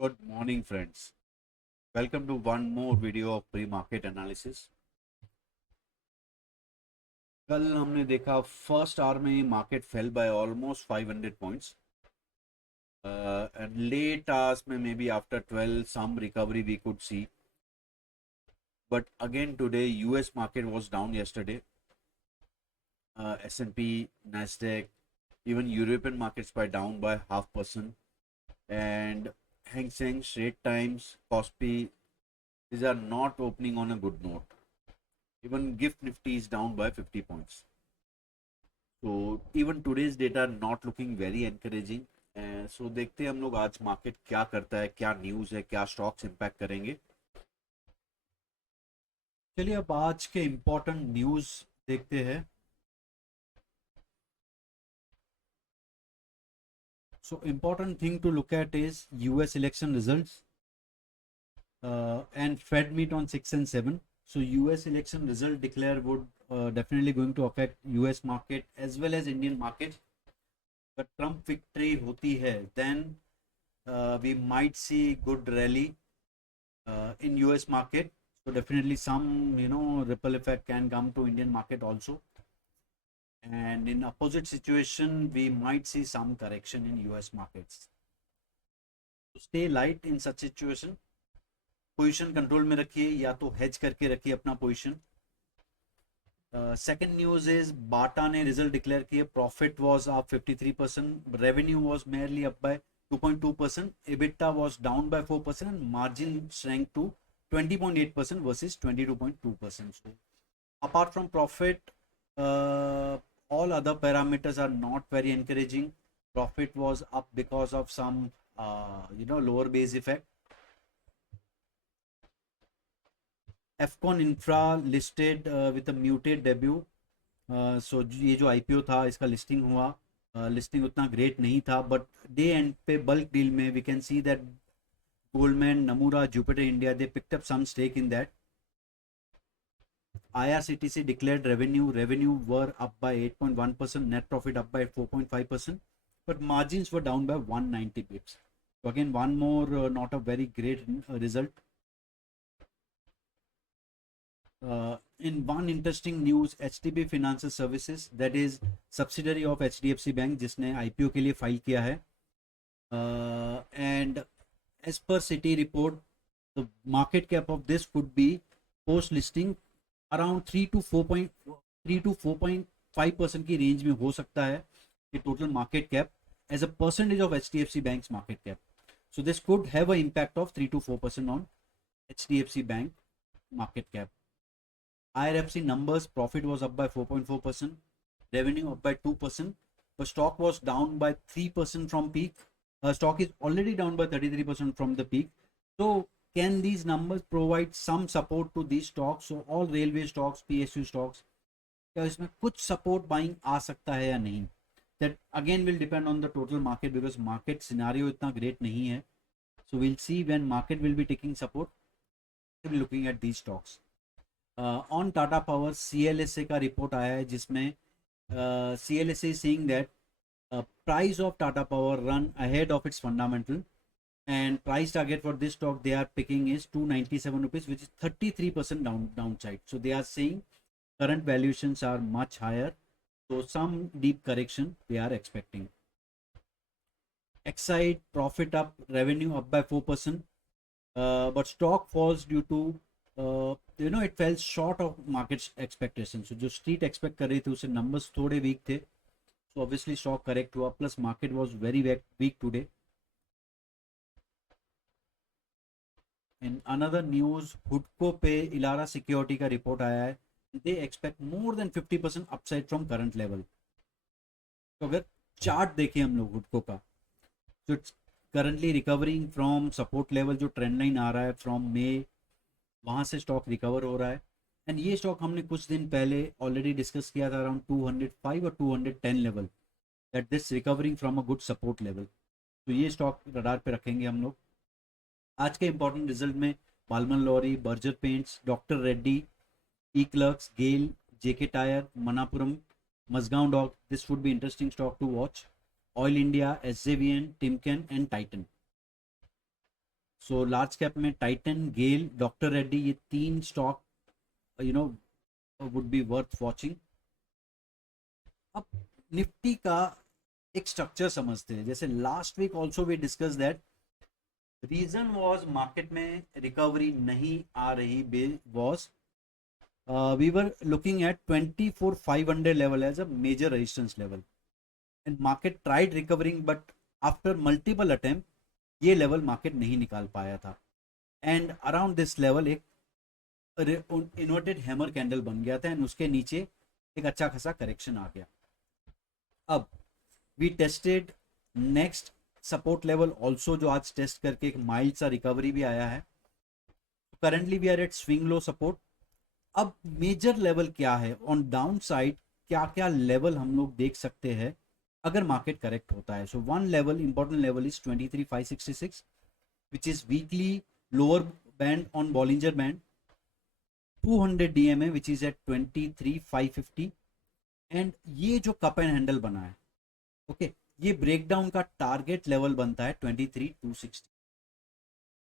Good morning, friends. Welcome to one more video of pre-market analysis. कल हमने देखा first hour में market fail by almost 500 points and late hours में maybe after 12 some recovery we could see, but again today US market was down yesterday. S&P, Nasdaq, even European markets were down by 0.5%, and Hang Seng, Straits Times, Kospi, these are not opening on a good note. Even Gift Nifty is down by 50 points. So even today's data not looking very encouraging. So देखते हैं हम लोग आज मार्केट क्या करता है, क्या न्यूज़ है, क्या स्टॉक्स इम्पैक्ट करेंगे. चलिए अब आज के इम्पोर्टेंट न्यूज़ देखते हैं. So important thing to look at is US election results and Fed meet on 6 and 7. So US election result declare would definitely going to affect US market as well as Indian market. But Trump victory hoti hai, then we might see good rally in US market. So definitely some ripple effect can come to Indian market also. And in opposite situation, we might see some correction in US markets. So stay light in such situation. Position control में रखिए या तो hedge करके रखिए अपना position. Second news is Bata ने result declare किए. Profit was up 53%, revenue was merely up by 2.2%, EBITDA was down by 4% and margin shrank to 20.8% versus 22.2%. So apart from profit, all other parameters are not very encouraging. Profit was up because of some lower base effect. Afcon Infra listed with a muted debut. So ये जो IPO था इसका लिस्टिंग हुआ, लिस्टिंग उतना great नहीं था, but day end पे bulk deal में we can see that Goldman, Nomura, Jupiter India, they picked up some stake in that. IRCTC declared revenue were up by 8.1%, net profit up by 4.5%, but margins were down by 190 pips. So again, one more not a very great result. In one interesting news, HDB Financial Services, that is subsidiary of HDFC Bank, जिसने IPO के लिए फाइल किया है, and as per Citi report, the market cap of this could be post listing around 3 to 4.5% की रेंज में हो सकता है कि total market cap as a percentage of HDFC Bank's market cap. So this could have an impact of 3 to 4% on HDFC Bank market cap. IRFC numbers, profit was up by 4.4%, revenue up by 2%, but stock was down by 3% from peak. Stock is already down by 33% from the peak. So can these numbers provide some support to these stocks? So all railway stocks, PSU stocks, क्या इसमें कुछ support buying आ सकता है या नहीं? That again will depend on the total market because market scenario इतना great नहीं है. So we'll see when market will be taking support. We'll be looking at these stocks. On Tata Power, CLSA का report आया है जिसमें CLSA is saying that price of Tata Power run ahead of its fundamental, and price target for this stock they are picking is 297 rupees, which is 33% downside. So they are saying current valuations are much higher, so some deep correction we are expecting. Exide profit up, revenue up by 4%, but stock falls due to it fell short of market expectations. So जो street expect कर रही थी उसे numbers थोड़े weak थे, so obviously stock correct हुआ, plus market was very weak today. In another news, Hudco पे Elara Security का report आया है. They expect more than 50% upside from current level. तो अगर चार्ट देखें हम लोग Hudco का, so it's currently recovering from support level, जो ट्रेंड लाइन आ रहा है फ्रॉम मे, वहाँ से स्टॉक रिकवर हो रहा है. एंड ये स्टॉक हमने कुछ दिन पहले ऑलरेडी डिस्कस किया था अराउंड 205 और 210 level, that this recovering from a good support level. तो ये स्टॉक रडार पे रखेंगे हम लोग. आज के इंपॉर्टेंट रिजल्ट में Balmer Lawrie, Berger Paints, doctor Reddy, eClerx, GAIL, JK Tyre, Manappuram, Mazagon Dock, this would be interesting stock to watch. Oil India, SJVN, Timken and Titan. So large cap में Titan, GAIL, doctor Reddy, ये तीन stock you know would be worth watching. अब Nifty का एक structure समझते हैं. जैसे last week also we discuss that reason was market में रिकवरी नहीं आ रही was we were looking at 24,500 level as a major resistance level, and market tried recovering, but after multiple attempt ये level market नहीं निकाल पाया था, and around this level एक inverted hammer candle बन गया था, and उसके नीचे एक अच्छा खासा करेक्शन आ गया. अब we tested next support level also, जो आज टेस्ट करके एक माइल्ड सा रिकवरी भी आया है. Currently we are at swing low support. अब मेजर लेवल क्या है ऑन डाउन साइड, क्या क्या लेवल हम लोग देख सकते हैं अगर मार्केट करेक्ट होता है. So one level, important level is 23,566 which is weekly lower band on Bollinger band. 200 DMA which is at 23,550, and ये जो कप एंड हैंडल बना है, ओके, ये ब्रेकडाउन का टारगेट लेवल बनता है 23,260.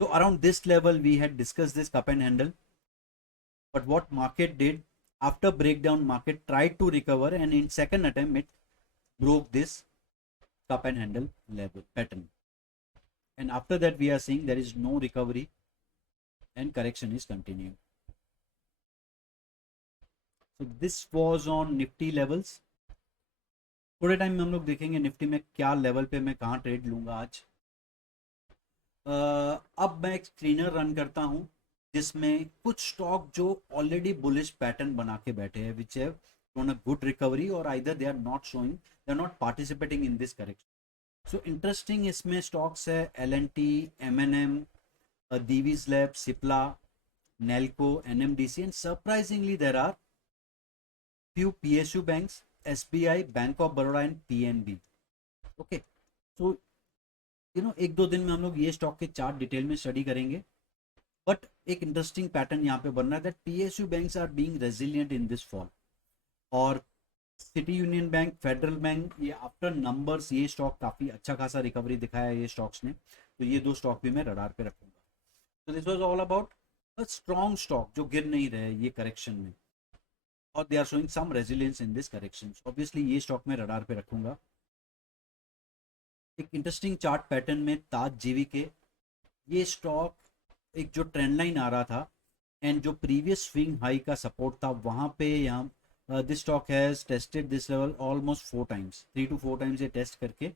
तो around this level we had discuss this cup and handle. But what market did after breakdown, market tried to recover, and in second attempt it broke this cup and handle level pattern, and after that we are seeing there is no recovery and correction is continuing. So this was on Nifty levels. थोड़े टाइम में हम लोग देखेंगे निफ्टी में क्या लेवल पे मैं कहाँ ट्रेड लूंगा आज. अब मैं एक स्क्रीनर रन करता हूँ जिसमें कुछ स्टॉक जो ऑलरेडी बुलिश पैटर्न बना के बैठे हैं, which have shown a good recovery, or either they are not showing, they are not participating in this correction. So interesting इसमें स्टॉक्स है L&T, M&M, Divi's Lab, Cipla, Nelco, NMDC, and surprisingly there are few PSU banks, SBI, Bank of Baroda and PNB. Okay, so एक दो दिन में हम लोग ये stock के चार्ट डिटेल में स्टडी करेंगे. बट एक इंटरेस्टिंग पैटर्न यहाँ पे बन रहा है that PSU banks are being resilient in this fall. और City Union Bank, Federal Bank, ये आफ्टर नंबर्स ये स्टॉक काफ़ी अच्छा खासा रिकवरी दिखाया है ये स्टॉक्स ने. तो ये दो स्टॉक भी मैं रडार पे रखूंगा. तो this was all about a strong stock जो गिर नहीं रहे ये करेक्शन में, और they are showing some resilience in this correction. Obviously ये स्टॉक मैं रडार पे रखूंगा. एक इंटरेस्टिंग चार्ट पैटर्न में ताज जीवी के, ये स्टॉक एक जो ट्रेंड लाइन आ रहा था एंड जो प्रीवियस स्विंग हाई का सपोर्ट था वहाँ पे यहाँ this stock has tested this level almost 4 टाइम्स, 3 to 4 टाइम्स ये टेस्ट करके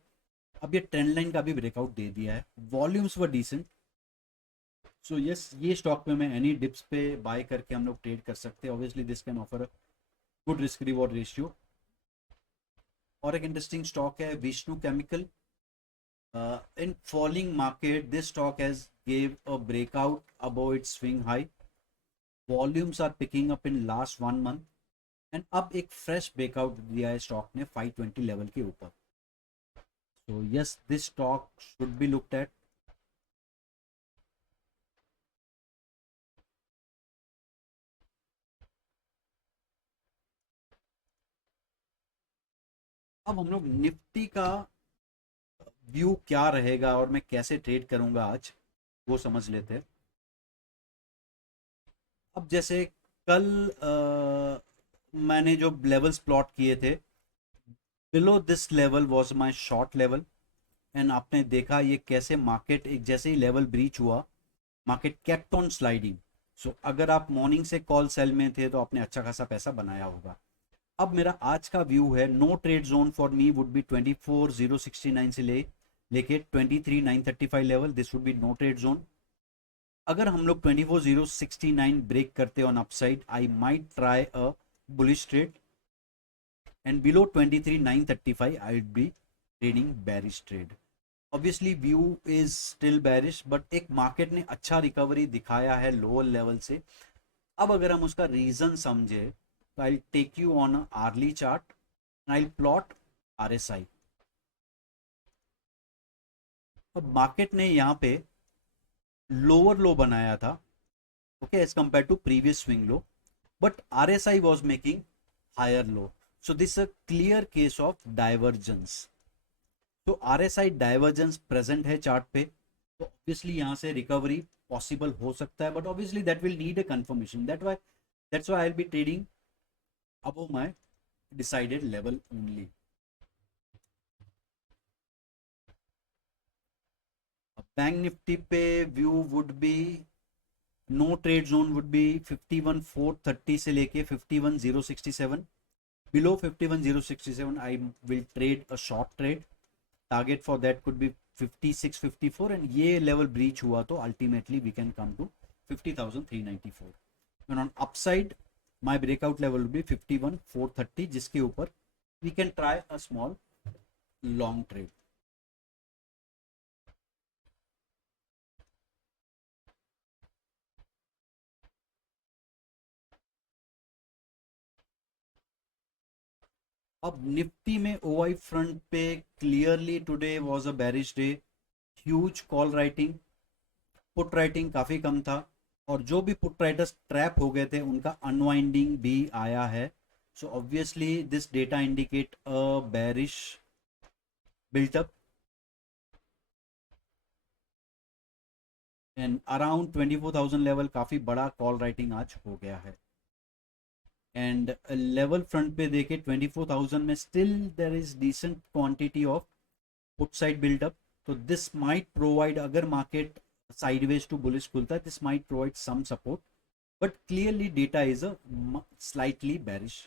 अब ये ट्रेंड लाइन का भी ब्रेकआउट दे दिया है. वॉल्यूम्स वर डिसेंट. सो यस, ये स्टॉक में मैं एनी डिप्स पे बाय करके हम लोग ट्रेड कर सकते हैं. Obviously this can offer a good risk reward ratio. और एक इंटरेस्टिंग स्टॉक है Vishnu chemical. In falling market, this stock has gave a breakout above its swing high. Volumes are picking up in last 1 month, and अब एक fresh breakout दिया है स्टॉक ने 520 लेवल के ऊपर. So yes, this stock should be looked at. अब हम लोग निफ्टी का व्यू क्या रहेगा और मैं कैसे ट्रेड करूंगा आज वो समझ लेते हैं. अब जैसे कल मैंने जो लेवल्स प्लॉट किए थे, below this level was my short level, and आपने देखा ये कैसे मार्केट एक जैसे ही लेवल ब्रीच हुआ मार्केट केप्ट ऑन स्लाइडिंग. सो अगर आप मॉर्निंग से कॉल सेल में थे तो आपने अच्छा खासा पैसा बनाया होगा. अब मेरा आज का व्यू है, no trade zone for me would be 24,069 से लेके 23,935 level. This would be no trade zone. अगर हम लोग 24,069 ब्रेक करते on upside, I might try a bullish trade, and below 23,935 I would be trading bearish trade. Obviously view is still bearish, but एक market ने अच्छा रिकवरी दिखाया है lower level से. अब अगर हम उसका रीजन समझे तो I take you on a hourly chart, I plot RSI. अब मार्केट ने यहाँ पे लोअर लो बनाया था, okay, as compare to previous swing low, but RSI was making higher low. So this a clear case of divergence. तो RSI divergence present है chart पे. तो ऑब्वियसली यहाँ से रिकवरी पॉसिबल हो सकता है, but obviously that will need a confirmation, that's why I will be trading above my decided level only. Bank Nifty पे view would be, no trade zone would be 51,430 से लेके 51,067. Below 51,067 I will trade a short trade. Target for that could be 56,54, and ये level breach हुआ तो ultimately we can come to 50,394. And on upside my breakout level will be 51,430, जिसके ऊपर we can try a small long trade. अब निफ्टी में OI front पे clearly today was a bearish day. Huge call writing, put writing काफी कम था, और जो भी पुट राइटर्स ट्रैप हो गए थे उनका अनवाइंडिंग भी आया है. So obviously this data indicate a bearish built up, and around 24,000 लेवल काफी बड़ा कॉल राइटिंग आज हो गया है. एंड लेवल फ्रंट पे देखे 24,000 में still there is decent quantity of put side buildup. तो दिस माइट प्रोवाइड, अगर मार्केट sideways to bullish खुलता है, this might provide some support, but clearly data is a slightly bearish.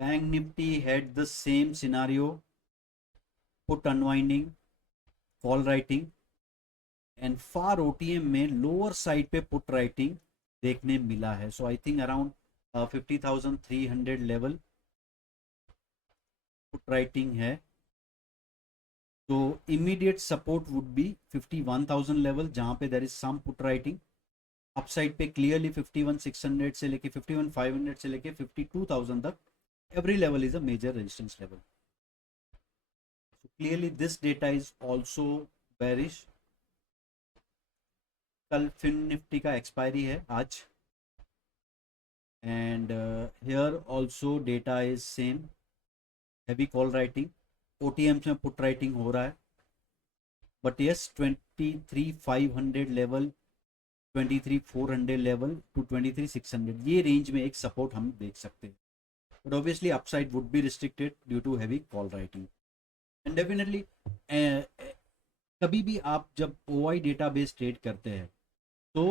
Bank Nifty had the same scenario, put unwinding, call writing, and far OTM में lower side पे put writing देखने मिला है. So I think around 50,300 level put writing है. तो immediate support would be 51,000 level, जहां पे there is some put writing. Upside पे क्लियरली 51,600 से लेके 51,500 से लेके 52,000 तक every level is a major resistance level. So clearly this data is also bearish. कल फिन निफ्टी का एक्सपायरी है आज, and here also data is same, heavy call writing, OTMs में पुट राइटिंग हो रहा है, but yes 23,500 level, 23,400 level to 23,600, ये रेंज में एक सपोर्ट हम देख सकते हैं. But obviously upside would be restricted due to heavy call writing. And definitely कभी भी आप जब ओआई डेटाबेस ट्रेड करते हैं तो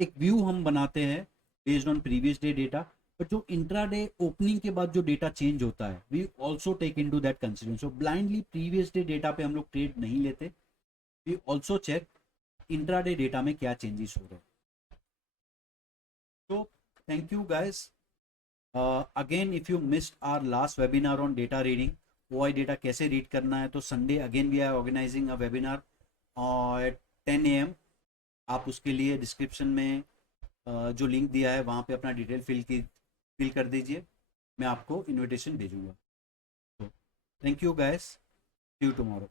एक व्यू हम बनाते हैं based on previous day data, but जो इंट्राडे ओपनिंग के बाद जो डेटा चेंज होता है we also take into that consideration. So blindly previous day data पे हम लोग ट्रेड नहीं लेते, we also check intraday data में क्या चेंजेस हो रहे हैं. तो thank you guys. Again if you missed our last webinar on data reading, OI data कैसे रीड करना है, तो Sunday again we are organising a webinar at 10 AM. आप उसके लिए डिस्क्रिप्शन में जो लिंक दिया है वहाँ पे अपना डिटेल फिल कर दीजिए, मैं आपको इनविटेशन भेजूंगा. तो thank you guys, see you tomorrow.